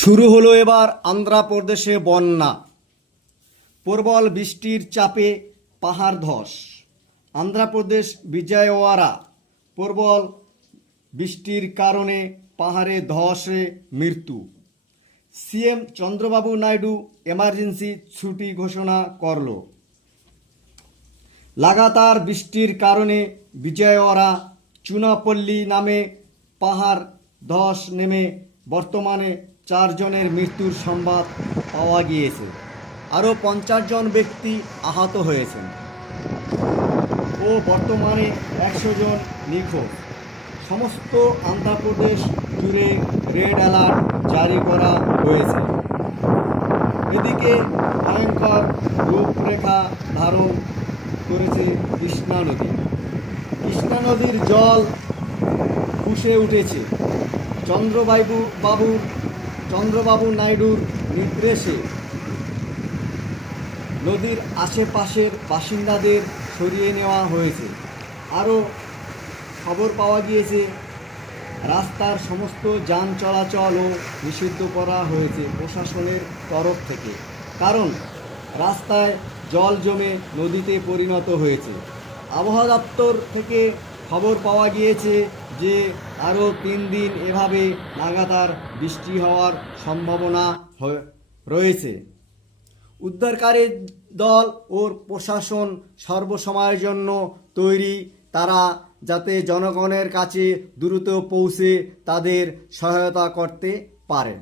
শুরু হলো এবার আন্ধ্রপ্রদেশে বন্যা। প্রবল বৃষ্টির চাপে পাহাড় ধস। আন্ধ্রপ্রদেশ বিজয়ওয়ারা প্রবল বৃষ্টির কারণে পাহাড়ে ধসে মৃত্যু। সিএম চন্দ্রবাবু নাইডু এমার্জেন্সি ছুটি ঘোষণা করল। লাগাতার বৃষ্টির কারণে বিজয়ওয়ারা চুনাপল্লী নামে পাহাড় ধস নেমে বর্তমানে চারজনের মৃত্যুর সংবাদ পাওয়া গিয়েছে। আরও পঞ্চাশ জন ব্যক্তি আহত হয়েছেন। ও বর্তমানে একশো জন নিখোঁজ। সমস্ত আন্ধ্রপ্রদেশ জুড়ে রেড অ্যালার্ট জারি করা হয়েছে। এদিকে ভয়ঙ্কর রূপরেখা ধারণ করেছে কৃষ্ণা নদী। কৃষ্ণা নদীর জল ফুসে উঠেছে। চন্দ্রবাবু বাবু, চন্দ্রবাবু নাইডুর নির্দেশে নদীর আশেপাশের বাসিন্দাদের সরিয়ে নেওয়া হয়েছে। আরও খবর পাওয়া গিয়েছে, রাস্তার সমস্ত যান চলাচলও নিষিদ্ধ করা হয়েছে প্রশাসনের তরফ থেকে। কারণ রাস্তায় জল জমে নদীতে পরিণত হয়েছে। আবহাওয়া দপ্তর থেকে খবর পাওয়া গিয়েছে যে আরও তিন দিন এভাবে লাগাতার বৃষ্টি হওয়ার সম্ভাবনা রয়েছে। উদ্ধারকারী দল ও প্রশাসন সর্বসময়ের জন্য তৈরি, তারা যাতে জনগণের কাছে দ্রুত পৌঁছে তাদের সহায়তা করতে পারেন।